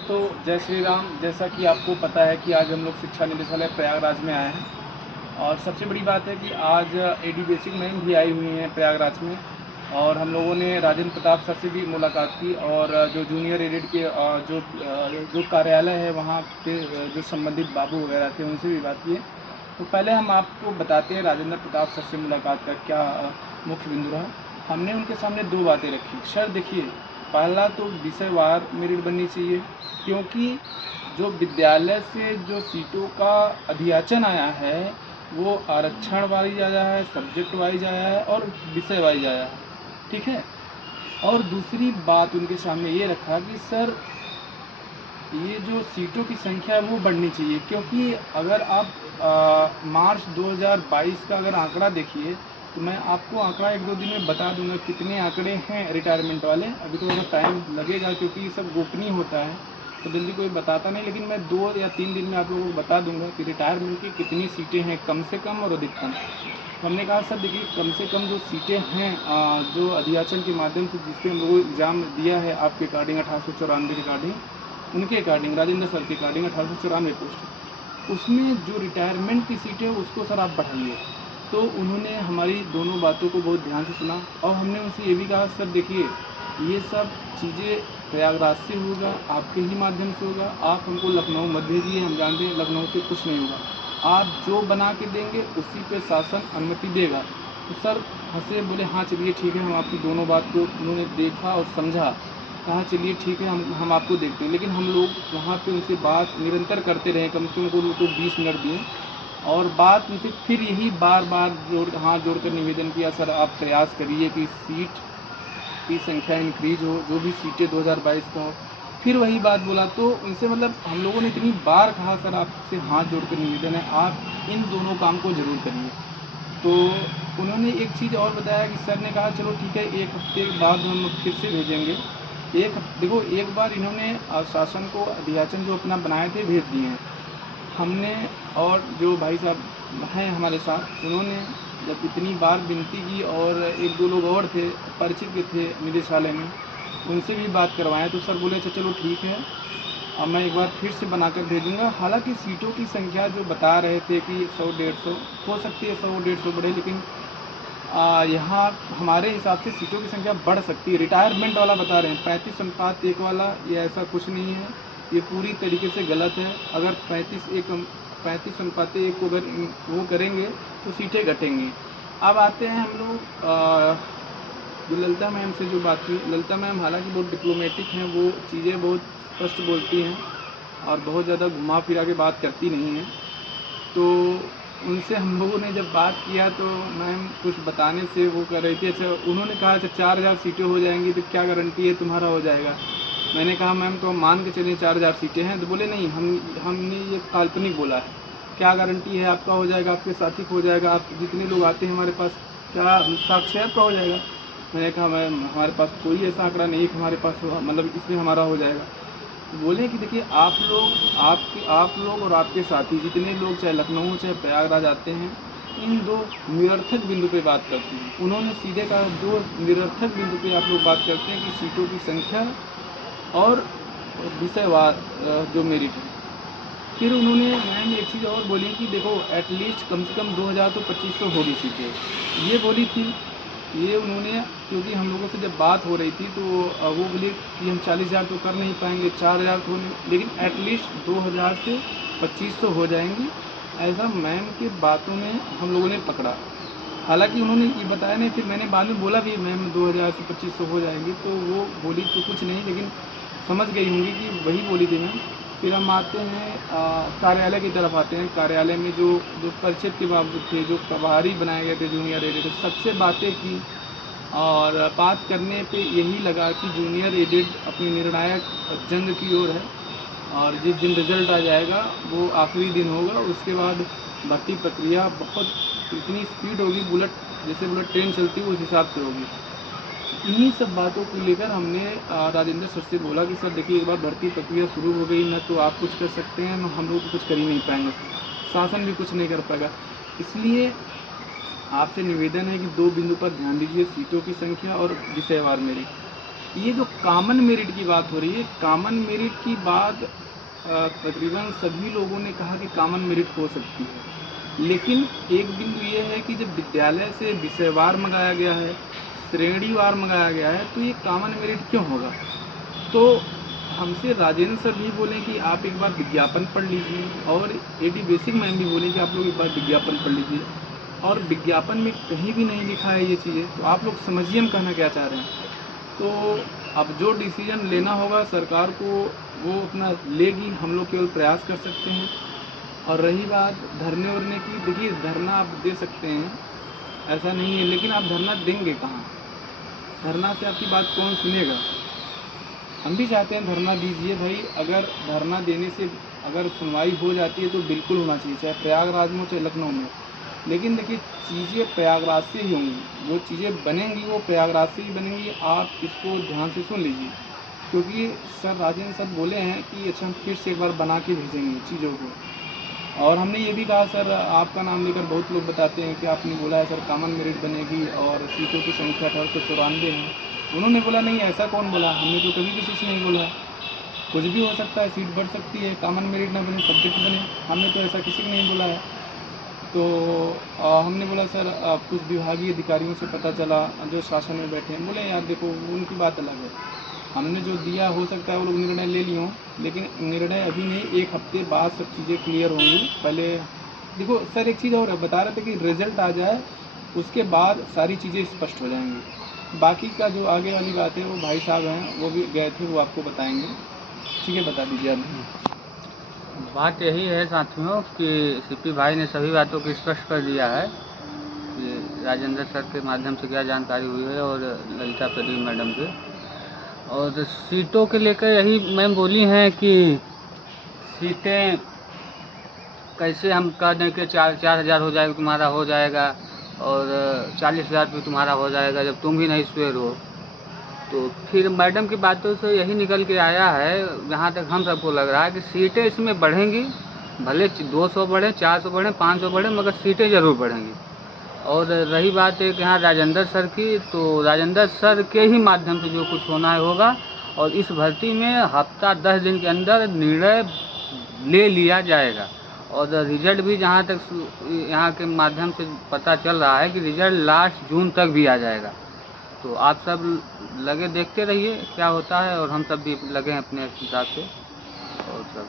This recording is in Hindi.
तो जय श्री राम। जैसा कि आपको पता है कि आज हम लोग शिक्षा निदेशालय प्रयागराज में आए हैं और सबसे बड़ी बात है कि आज एडी बेसिक मैम भी आई हुई हैं प्रयागराज में। और हम लोगों ने राजेंद्र प्रताप सर से भी मुलाकात की और जो जूनियर एडेड के जो कार्यालय है वहाँ पे जो संबंधित बाबू वगैरह थे उनसे भी बात की है। तो पहले हम आपको बताते हैं राजेंद्र प्रताप सर से मुलाकात का क्या मुख्य बिंदु रहा। हमने उनके सामने दो बातें रखी। सर देखिए, पहला तो विषयवार मेरिट बननी चाहिए, क्योंकि जो विद्यालय से जो सीटों का अधियाचन आया है वो आरक्षण वाइज आया है, सब्जेक्ट वाइज आया है और विषय वाइज आया है, ठीक है। और दूसरी बात उनके सामने ये रखा कि सर ये जो सीटों की संख्या है वो बढ़नी चाहिए, क्योंकि अगर आप मार्च 2022 का अगर आंकड़ा देखिए तो मैं आपको आंकड़ा एक दो दिन में बता दूंगा कितने आंकड़े हैं रिटायरमेंट वाले। अभी तो थोड़ा टाइम लगेगा क्योंकि ये सब गोपनीय होता है तो जल्दी कोई बताता नहीं, लेकिन मैं 2 या 3 दिन में आप लोगों को बता दूंगा कि रिटायरमेंट की कितनी सीटें हैं, कम से कम और अधिकतम। हमने कहा सर देखिए, कम से कम जो सीटें हैं जो अधियाचन के माध्यम से जिसपे हम लोगों एग्ज़ाम दिया है आपके अकॉर्डिंग 1894 के अकॉर्डिंग, उनके अकॉर्डिंग राजेंद्र सर के अकॉर्डिंग 1894 पोस्ट, उसमें जो रिटायरमेंट की सीटें हैं उसको सर आप बढ़ाइए। तो उन्होंने हमारी दोनों बातों को बहुत ध्यान से सुना और हमने उनसे ये भी कहा सर देखिए, ये सब चीज़ें प्रयागराज से होगा, आपके ही माध्यम से होगा। आप हमको लखनऊ मत भेजिए, हम जानते हैं लखनऊ से कुछ नहीं होगा। आप जो बना के देंगे उसी पे शासन अनुमति देगा। तो सर हंसे, बोले हाँ चलिए ठीक है, हम आपकी दोनों बात को उन्होंने देखा और समझा। कहा चलिए ठीक है, हम आपको देखते हैं। लेकिन हम लोग वहाँ पे उनसे बात निरंतर करते रहे, कम से कम उनको 20 मिनट दिए और बात उनसे फिर यही बार बार हाथ जोड़कर निवेदन किया सर आप प्रयास करिए कि सीट की संख्या इंक्रीज हो, जो भी सीटें 2022 का हो। फिर वही बात बोला तो उनसे मतलब हम लोगों ने इतनी बार कहा सर आपसे हाथ जोड़कर निवेदन है आप इन दोनों काम को ज़रूर करिए। तो उन्होंने एक चीज़ और बताया कि सर ने कहा चलो ठीक है, 1 हफ्ते के बाद हम फिर से भेजेंगे। देखो एक बार इन्होंने शासन को अधियाचन जो अपना बनाए थे भेज दिए हैं हमने। और जो भाई साहब हैं हमारे साथ, उन्होंने जब इतनी बार विनती की और एक दो लोग और थे परिचित के थे निदेशालय में, उनसे भी बात करवाएं तो सर बोले अच्छा चलो ठीक है, अब मैं एक बार फिर से बनाकर भेजूँगा। हालांकि सीटों की संख्या जो बता रहे थे कि 100-150 हो सकती है, 100-150 बढ़े, लेकिन यहाँ हमारे हिसाब से सीटों की संख्या बढ़ सकती है। रिटायरमेंट वाला बता रहे हैं 35:1 वाला, ये ऐसा कुछ नहीं है, ये पूरी तरीके से गलत है। अगर 35:1 को अगर वो करेंगे तो सीटें घटेंगी। अब आते हैं हम लोग जो ललिता मैम से जो बात की। ललिता मैम हालांकि बहुत डिप्लोमेटिक हैं, वो चीज़ें बहुत स्पष्ट बोलती हैं और बहुत ज़्यादा घुमा फिरा के बात करती नहीं हैं। तो उनसे हम लोगों ने जब बात किया तो मैम कुछ बताने से वो कर रही थी। अच्छा उन्होंने कहा अच्छा 4000 सीटें हो जाएंगी तो क्या गारंटी है तुम्हारा हो जाएगा। मैंने कहा मैम तो हम मान के चलिए 4000 सीटें हैं। तो बोले नहीं, हमने ये काल्पनिक बोला है, क्या गारंटी है आपका हो जाएगा, आपके साथी को हो जाएगा, आप जितने लोग आते हैं हमारे पास क्या साक्ष्य आपका हो जाएगा। मैंने कहा मैम हमारे पास कोई ऐसा आंकड़ा नहीं है कि हमारे पास मतलब इसमें हमारा हो जाएगा। बोले कि देखिए आप लोग और आपके साथी जितने लोग चाहे लखनऊ चाहे प्रयागराज आते हैं, इन दो निरर्थक बिंदु पे बात करते हैं। उन्होंने सीधे कहा दो निरर्थक बिंदु पे आप लोग बात करते हैं कि सीटों की संख्या और विषयवार जो मेरिट है। फिर उन्होंने मैम एक चीज़ और बोली कि देखो एटलीस्ट कम से कम 2000 तो 2500 होगी सीटें, ये बोली थी। ये उन्होंने क्योंकि हम लोगों से जब बात हो रही थी तो वो बोले कि हम 40,000 तो कर नहीं पाएंगे, 4,000 तो नहीं, लेकिन एटलीस्ट 2000 से 2500 हो जाएंगी, ऐसा मैम की बातों में हम लोगों ने पकड़ा। हालांकि उन्होंने ये बताया नहीं, फिर मैंने बाद में बोला भी मैम 2000 से 2500 हो जाएंगी, तो वो बोली तो कुछ नहीं, लेकिन समझ गई होंगी कि वही बोली थी मैम। फिर हम आते हैं कार्यालय की तरफ आते हैं। कार्यालय में जो परिषद के बाबू थे, जो प्रभारी बनाए गए थे जूनियर एडेड, सबसे बातें की और बात करने पे यही लगा कि जूनियर एडेड अपनी निर्णायक जंग की ओर है और जिस दिन रिजल्ट आ जाएगा वो आखिरी दिन होगा। उसके बाद भर्ती प्रक्रिया बहुत इतनी स्पीड होगी, जैसे बुलेट ट्रेन चलती है उस हिसाब से होगी। इन्हीं सब बातों को लेकर हमने राजेंद्र सर से बोला कि सर देखिए एक बार भर्ती प्रक्रिया शुरू हो गई, ना तो आप कुछ कर सकते हैं ना हम लोग तो कुछ कर ही नहीं पाएंगे, शासन भी कुछ नहीं कर पाएगा। इसलिए आपसे निवेदन है कि दो बिंदु पर ध्यान दीजिए, सीटों की संख्या और विषयवार मेरिट। ये जो कॉमन मेरिट की बात हो रही है, कॉमन मेरिट की बात तकरीबन सभी लोगों ने कहा कि कॉमन मेरिट हो सकती है, लेकिन एक बिंदु ये है कि जब विद्यालय से विषयवार मंगाया गया है, श्रेणीवार मंगाया गया है, तो ये कॉमन मेरिट क्यों होगा? तो हमसे राजेंद्र सर भी बोले कि आप एक बार विज्ञापन पढ़ लीजिए, और एडी बेसिक मैम भी बोले कि आप लोग एक बार विज्ञापन पढ़ लीजिए, और विज्ञापन में कहीं भी नहीं लिखा है ये चीज़ें, तो आप लोग समझिए हम कहना क्या चाह रहे हैं। तो अब जो डिसीजन लेना होगा सरकार को, वो अपना लेगी, हम लोग केवल प्रयास कर सकते हैं। और रही बात धरने उरने की, देखिए धरना आप दे सकते हैं, ऐसा नहीं है, लेकिन आप धरना देंगे कहाँ? धरना से आपकी बात कौन सुनेगा? हम भी चाहते हैं धरना दीजिए भाई, अगर धरना देने से अगर सुनवाई हो जाती है तो बिल्कुल होना चाहिए, चाहे प्रयागराज में हो चाहे लखनऊ में, लेकिन देखिए चीज़ें प्रयागराज से ही होंगी, जो चीज़ें बनेंगी वो प्रयागराज से ही बनेंगी। आप इसको ध्यान से सुन लीजिए, क्योंकि सर राजेंद्र सर बोले हैं कि अच्छा हम फिर से एक बार बना के भेजेंगे चीज़ों को। और हमने ये भी कहा सर, आपका नाम लेकर बहुत लोग बताते हैं कि आपने बोला है सर कॉमन मेरिट बनेगी और सीटों की संख्या 1894 है। उन्होंने बोला नहीं, ऐसा कौन बोला? हमने तो कभी किसी से नहीं बोला। कुछ भी हो सकता है, सीट बढ़ सकती है, कॉमन मेरिट ना बने, सब्जेक्ट बने, हमने तो ऐसा किसी को नहीं बोला है। तो हमने बोला सर कुछ विभागीय अधिकारियों से पता चला जो शासन में बैठे हैं, बोले यार देखो उनकी बात अलग है, हमने जो दिया हो सकता है वो लोग निर्णय ले लिए हों, लेकिन निर्णय अभी नहीं, 1 हफ्ते बाद सब चीज़ें क्लियर होंगी। पहले देखो सर एक चीज़ और बता रहे थे कि रिज़ल्ट आ जाए, उसके बाद सारी चीज़ें स्पष्ट हो जाएंगी। बाकी का जो आगे वाली बात है वो भाई साहब हैं, वो भी गए थे, वो आपको बताएंगे। ठीक है, बता दीजिए आप। बात यही है साथियों कि सीपी भाई ने सभी बातों को स्पष्ट कर दिया है कि राजेंद्र सर के माध्यम से क्या जानकारी हुई है और ललिता प्रदीप मैडम के। और सीटों के लेकर यही मैम बोली हैं कि सीटें कैसे हम कह दें कि 4,000 हो जाएगा, तुम्हारा हो जाएगा, और 40,000 भी तुम्हारा हो जाएगा जब तुम भी नहीं स्वेर हो। तो फिर मैडम की बातों से यही निकल के आया है, जहाँ तक हम सबको लग रहा है कि सीटें इसमें बढ़ेंगी, भले 200 बढ़े, 400 बढ़े, 500 बढ़े, मगर सीटें ज़रूर बढ़ेंगी। और रही बात है कि यहाँ राजेंद्र सर की, तो राजेंद्र सर के ही माध्यम से जो कुछ होना है होगा, और इस भर्ती में हफ्ता 10 दिन के अंदर निर्णय ले लिया जाएगा। और रिजल्ट भी जहाँ तक यहाँ के माध्यम से पता चल रहा है कि रिजल्ट लास्ट जून तक भी आ जाएगा। तो आप सब लगे देखते रहिए क्या होता है, और हम सब भी लगे हैं अपने हिसाब से। और सब